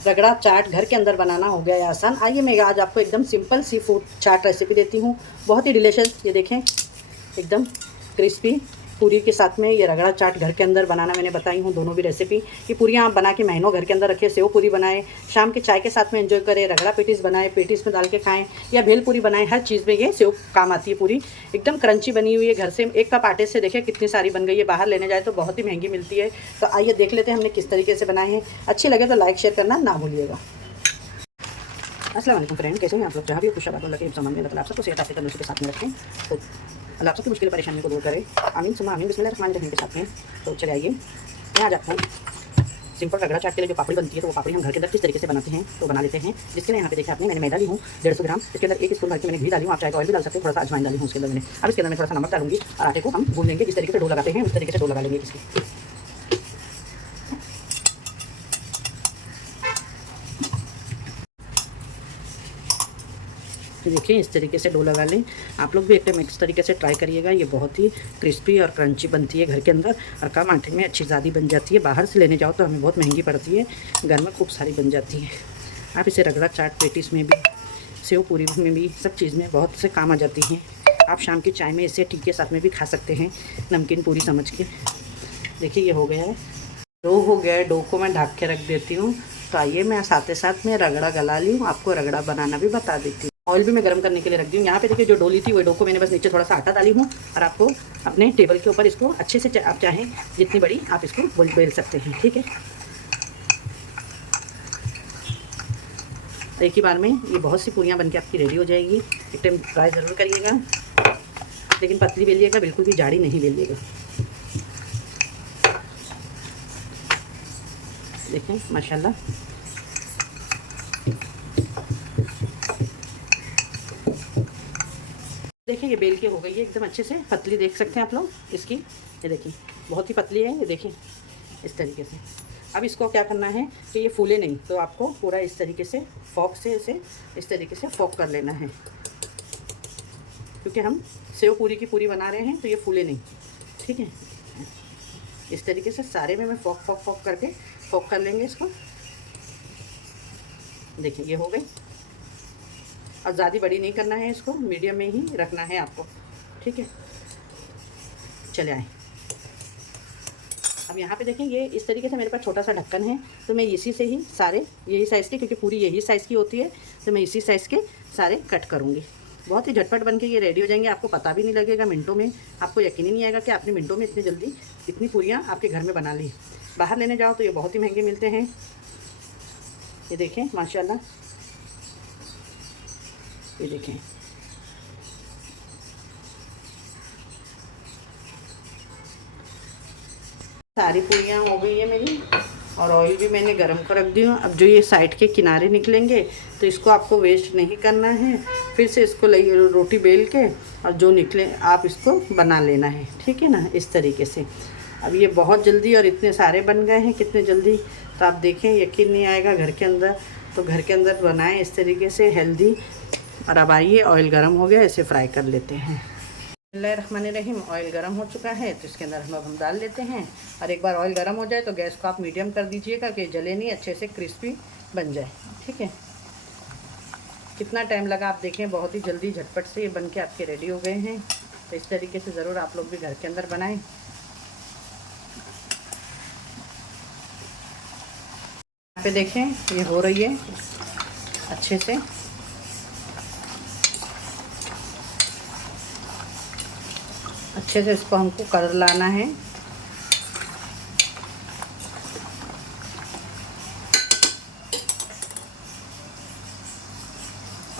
रगड़ा चाट घर के अंदर बनाना हो गया है आसान। आइए मैं आज आपको एकदम सिंपल सी फूड चाट रेसिपी देती हूँ, बहुत ही डिलीशियस। ये देखें एकदम क्रिस्पी पूरी के साथ में ये रगड़ा चाट घर के अंदर बनाना मैंने बताई हूँ दोनों भी रेसिपी। ये पूरियाँ आप बना के महीनों घर के अंदर रखिए। सेव पूरी बनाएं, शाम के चाय के साथ में एंजॉय करें। रगड़ा पेटीज बनाएं, पेटीज में डाल के खाएं, या भेल पूरी बनाएं। हर चीज़ में ये सेव काम आती है। पूरी एकदम क्रंची बनी हुई है। घर से 1 कप आटे से देखिए कितनी सारी बन गई है। बाहर लेने जाए तो बहुत ही महंगी मिलती है। तो आइए देख लेते हैं हमने किस तरीके से बनाए हैं। अच्छी लगे तो लाइक शेयर करना ना भूलिएगा। अस्सलाम वालेकुम फ्रेंड, कैसे हैं आप लोग? जहाँ भी खुश आबाद लगे सामान में मतलब आप सबको सेहत तंदुरुस्ती के साथ में रखें, तो अल्लाह सबकी मुश्किल परेशानी को दूर करे। आमीन सुमा आमीन। बिस्मिल्लाहिर्रहमानिर्रहीम के साथ में तो चले आइए मैं आ जाता हूँ सिंपल रगड़ा चाट के लिए जो पापड़ी बनती है, तो वो पापड़ी हम घर के अंदर किस तरीके से बनाते हैं तो बना लेते हैं। जिसके लिए यहाँ पे देखिए आपने मैंने मैदा ली हूँ 150 ग्राम। इसके अंदर 1 स्पून भर के मैंने घी डाली हूँ, आप चाहे ऑयल भी डाल सकते हैं। थोड़ा सा अजवाइन डाली हूँ उसके अंदर मैंने। अब इसके अंदर मैं थोड़ा सा नमक डालूंगी और आटे को हम गूंद लेंगे। जिस तरीके से डो लगाते हैं उस तरीके से डो लगा लेंगे इसकी। तो देखिए इस तरीके से डो लगा लें। आप लोग भी एक टाइम इस तरीके से ट्राई करिएगा। ये बहुत ही क्रिस्पी और क्रंची बनती है घर के अंदर, और कम आटे में अच्छी ज़्यादा बन जाती है। बाहर से लेने जाओ तो हमें बहुत महंगी पड़ती है, घर में खूब सारी बन जाती है। आप इसे रगड़ा चाट पेटीस में भी, सेव पूरी में भी, सब चीज़ में बहुत से काम आ जाती हैं। आप शाम की चाय में इसे टी के साथ में भी खा सकते हैं, नमकीन पूरी समझ के। देखिए ये हो गया है, डो हो गया है। डो को मैं ढक के रख देती हूँ। तो आइए मैं साथ साथ में रगड़ा गला ली हूँ, आपको रगड़ा बनाना भी बता देती हूँ। ऑयल भी मैं गर्म करने के लिए रख दी हूँ। यहाँ पे देखिए जो डो ली थी वो डो को मैंने बस नीचे थोड़ा सा आटा डाली हूँ, और आपको अपने टेबल के ऊपर इसको अच्छे से आप चाहें जितनी बड़ी आप इसको बेल सकते हैं, ठीक है। एक ही बार में ये बहुत सी पूरियाँ बनके आपकी रेडी हो जाएगी। एक टाइम ट्राई ज़रूर करिएगा, लेकिन पतली बेलिएगा, बिल्कुल भी जाड़ी नहीं बेलिएगा। देखें माशाल्लाह देखिए ये बेल के हो गई है एकदम अच्छे से पतली। देख सकते हैं आप लोग इसकी, ये देखिए बहुत ही पतली है। ये देखिए इस तरीके से। अब इसको क्या करना है कि ये फूले नहीं, तो आपको पूरा इस तरीके से फॉक से इसे इस तरीके से फॉक कर लेना है, क्योंकि हम सेव पूरी की पूरी बना रहे हैं तो ये फूले नहीं, ठीक है। इस तरीके से सारे में मैं फॉक करके फॉक कर लेंगे इसको। देखिए ये हो गई। और ज़्यादा बड़ी नहीं करना है इसको, मीडियम में ही रखना है आपको, ठीक है। चले आए। अब यहाँ पे देखें ये इस तरीके से मेरे पास छोटा सा ढक्कन है, तो मैं इसी से ही सारे यही साइज़ के, क्योंकि पूरी यही साइज़ की होती है, तो मैं इसी साइज़ के सारे कट करूँगी। बहुत ही झटपट बन के ये रेडी हो जाएंगे, आपको पता भी नहीं लगेगा मिनटों में। आपको यकीन ही नहीं आएगा कि आपने मिनटों में इतनी जल्दी इतनी पूरियाँ आपके घर में बना ली। बाहर लेने जाओ तो ये बहुत ही महंगे मिलते हैं। ये देखें माशाल्लाह, ये देखें सारी पूरियाँ हो गई है मेरी, और ऑयल भी मैंने गरम कर रख दी हूँ। अब जो ये साइड के किनारे निकलेंगे तो इसको आपको वेस्ट नहीं करना है, फिर से इसको रोटी बेल के और जो निकले आप इसको बना लेना है, ठीक है ना, इस तरीके से। अब ये बहुत जल्दी और इतने सारे बन गए हैं, कितने जल्दी, तो आप देखें यकीन नहीं आएगा घर के अंदर। तो घर के अंदर बनाएं इस तरीके से हेल्दी। और अब आइए ऑयल गर्म हो गया, इसे फ्राई कर लेते हैं। बिस्मिल्लाहिर्रहमानिर्रहीम। ऑयल गर्म हो चुका है तो इसके अंदर हम डाल लेते हैं। और एक बार ऑयल गर्म हो जाए तो गैस को आप मीडियम कर दीजिएगा कि जले नहीं, अच्छे से क्रिस्पी बन जाए, ठीक है। कितना टाइम लगा आप देखें, बहुत ही जल्दी झटपट से ये बन के आपके रेडी हो गए हैं। तो इस तरीके से ज़रूर आप लोग भी घर के अंदर बनाएं। यहाँ पे देखें ये हो रही है अच्छे से। अच्छे से इसको हमको कर लाना है।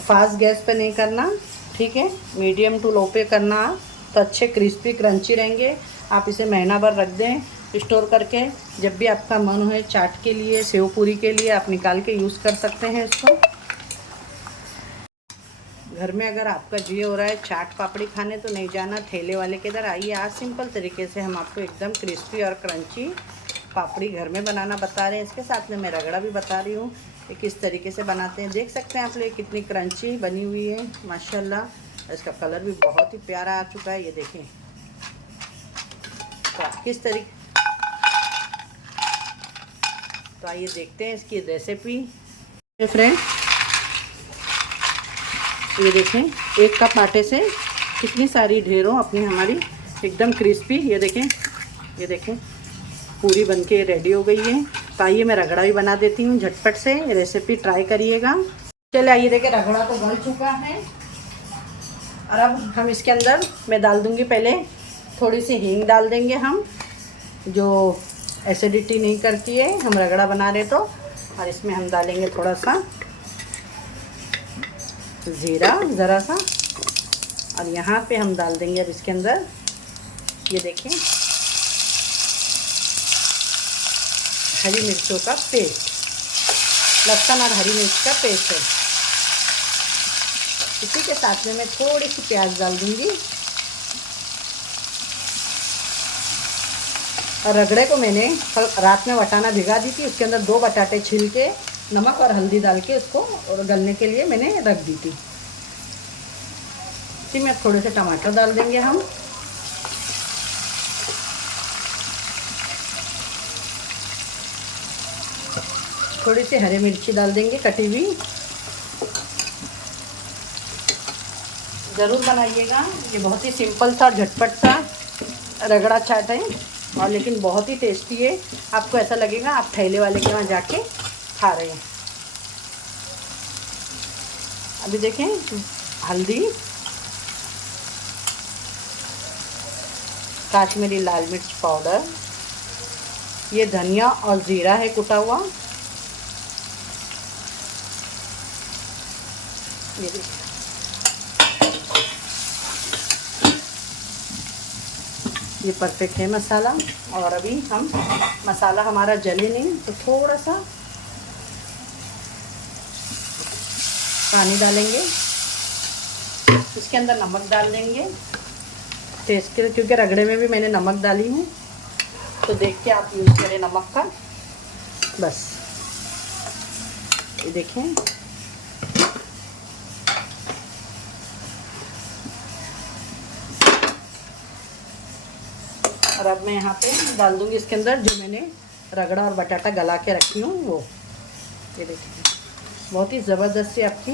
फास्ट गैस पे नहीं करना, ठीक है, मीडियम टू लो पे करना, तो अच्छे क्रिस्पी क्रंची रहेंगे। आप इसे महीना भर रख दें स्टोर करके, जब भी आपका मन हो चाट के लिए, सेव पूरी के लिए, आप निकाल के यूज़ कर सकते हैं इसको। घर में अगर आपका जी हो रहा है चाट पापड़ी खाने, तो नहीं जाना ठेले वाले के इधर, आइए आज सिंपल तरीके से हम आपको एकदम क्रिस्पी और क्रंची पापड़ी घर में बनाना बता रहे हैं। इसके साथ में मैं रगड़ा भी बता रही हूँ कि किस तरीके से बनाते हैं। देख सकते हैं आप लोग कितनी क्रंची बनी हुई है माशाल्लाह। इसका कलर भी बहुत ही प्यारा आ चुका है, ये देखें। तो किस तरीके तो आइए देखते हैं इसकी रेसिपी। फ्रेंड ये देखें, 1 कप आटे से कितनी सारी ढेरों अपनी हमारी एकदम क्रिस्पी, ये देखें पूरी बनके रेडी हो गई है। तो आइए मैं रगड़ा भी बना देती हूँ झटपट से, रेसिपी ट्राई करिएगा। चलिए आइए देखें, रगड़ा तो गल चुका है और अब हम इसके अंदर मैं डाल दूँगी, पहले थोड़ी सी हींग डाल देंगे हम, जो एसिडिटी नहीं करती है, हम रगड़ा बना रहे तो। और इसमें हम डालेंगे थोड़ा सा ज़ीरा, ज़रा सा, और यहाँ पे हम डाल देंगे अब इसके अंदर, ये देखें, हरी मिर्चों का पेस्ट, लहसुन और हरी मिर्च का पेस्ट है। इसी के साथ में मैं थोड़ी सी प्याज डाल दूँगी और रगड़े को मैंने कल रात में वटाना भिगा दी थी, उसके अंदर 2 बटाटे छील के नमक और हल्दी डाल के उसको और गलने के लिए मैंने रख दी थी। इसी में थोड़े से टमाटर डाल देंगे हम, थोड़ी सी हरी मिर्ची डाल देंगे कटी हुई। ज़रूर बनाइएगा, ये बहुत ही सिंपल सा झटपट सा रगड़ा चाट है और लेकिन बहुत ही टेस्टी है। आपको ऐसा लगेगा आप ठेले वाले के वहाँ जाके खा रहे हैं। अभी देखें, हल्दी, काश्मीरी लाल मिर्च पाउडर, ये धनिया और ज़ीरा है कुटा हुआ, ये देखिए, ये परफेक्ट है मसाला। और अभी हम मसाला हमारा जले नहीं तो थोड़ा सा पानी डालेंगे, इसके अंदर नमक डाल देंगे टेस्ट के लिए, क्योंकि रगड़े में भी मैंने नमक डाली हूँ, तो देख के आप यूज़ करें नमक का। बस ये देखें, और अब मैं यहाँ पे डाल दूँगी इसके अंदर जो मैंने रगड़ा और बटाटा गला के रखी हूँ वो। ये देखिए, बहुत ही ज़बरदस्त से आपकी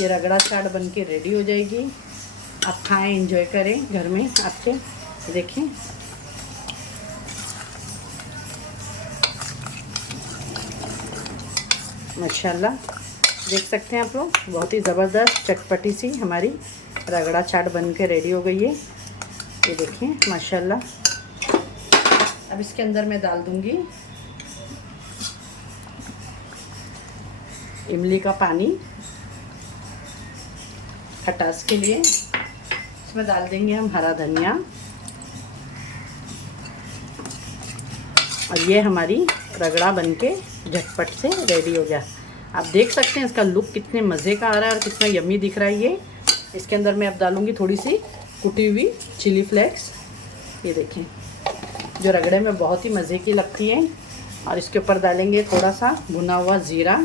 ये रगड़ा चाट बन के रेडी हो जाएगी। आप खाएं, एंजॉय करें घर में आपके। देखें, माशाल्लाह, देख सकते हैं आप लोग, बहुत ही ज़बरदस्त चटपटी सी हमारी रगड़ा चाट बन के रेडी हो गई है। ये देखें माशाल्लाह। अब इसके अंदर मैं डाल दूँगी इमली का पानी खटास के लिए, इसमें डाल देंगे हम हरा धनिया, और ये हमारी रगड़ा बनके झटपट से रेडी हो गया। आप देख सकते हैं इसका लुक कितने मज़े का आ रहा है और कितना यम्मी दिख रहा है ये। इसके अंदर मैं अब डालूँगी थोड़ी सी कुटी हुई चिली फ्लेक्स, ये देखें, जो रगड़े में बहुत ही मज़े की लगती है। और इसके ऊपर डालेंगे थोड़ा सा भुना हुआ ज़ीरा।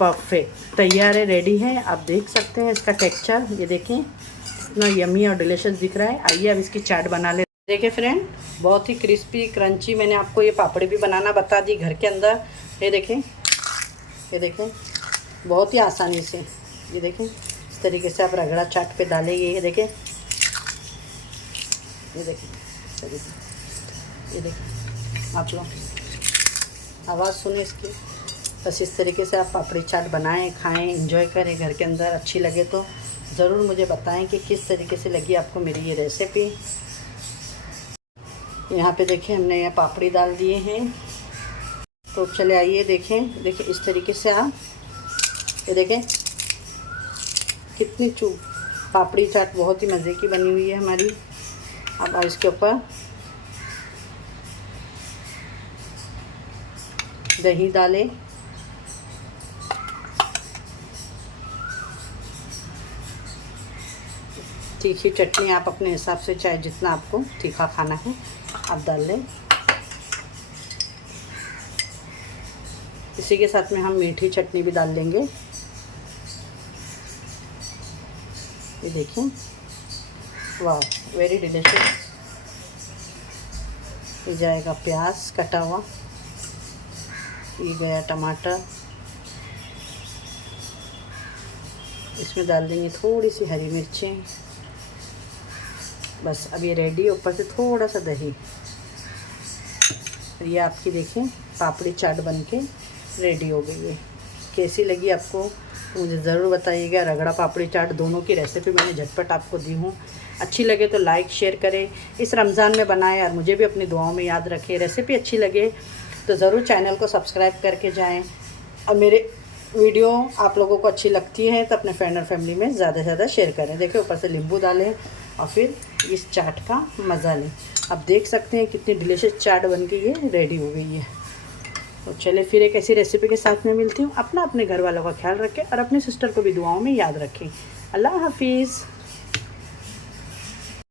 परफेक्ट तैयार है, रेडी है। आप देख सकते हैं इसका टेक्सचर, ये देखें इतना यमी और डिलीशियस दिख रहा है। आइए अब इसकी चाट बना ले। देखिए फ्रेंड, बहुत ही क्रिस्पी क्रंची मैंने आपको ये पापड़ी भी बनाना बता दी घर के अंदर। ये देखें बहुत ही आसानी से, ये देखें इस तरीके से आप रगड़ा चाट पे डालेंगे। ये देखें आप लोग आवाज़ सुने इसकी। बस इस तरीके से आप पापड़ी चाट बनाएं, खाएं, एंजॉय करें घर के अंदर। अच्छी लगे तो ज़रूर मुझे बताएं कि किस तरीके से लगी आपको मेरी ये रेसिपी। यहाँ पे देखें हमने यहाँ पापड़ी डाल दिए हैं। तो चले आइए देखें इस तरीके से आप ये देखें कितनी पापड़ी चाट बहुत ही मज़े की बनी हुई है हमारी। अब इसके ऊपर दही डालें, तीखी चटनी आप अपने हिसाब से, चाहे जितना आपको तीखा खाना है आप डाल लें। इसी के साथ में हम मीठी चटनी भी डाल देंगे। ये देखें, वाह, वेरी डिलीशियस। ये जाएगा प्याज कटा हुआ, ये गया टमाटर, इसमें डाल देंगे थोड़ी सी हरी मिर्चें। बस अब ये रेडी है। ऊपर से थोड़ा सा दही। ये आपकी देखें पापड़ी चाट बनके रेडी हो गई है। कैसी लगी आपको तो मुझे ज़रूर बताइएगा। रगड़ा पापड़ी चाट दोनों की रेसिपी मैंने झटपट आपको दी हूँ। अच्छी लगे तो लाइक शेयर करें, इस रमज़ान में बनाएं और मुझे भी अपनी दुआओं में याद रखें। रेसिपी अच्छी लगे तो ज़रूर चैनल को सब्सक्राइब करके जाएं और मेरे वीडियो आप लोगों को अच्छी लगती है तो अपने फ्रेंड और फैमिली में ज़्यादा से ज़्यादा शेयर करें। देखिए ऊपर से नींबू डालें और फिर इस चाट का मज़ा लें। आप देख सकते हैं कितनी डिलीशियस चाट बन के ये रेडी हो गई है। तो चलिए फिर एक ऐसी रेसिपी के साथ में मिलती हूँ। अपने घर वालों का ख्याल रखें और अपने सिस्टर को भी दुआओं में याद रखें। अल्लाह हाफिज़।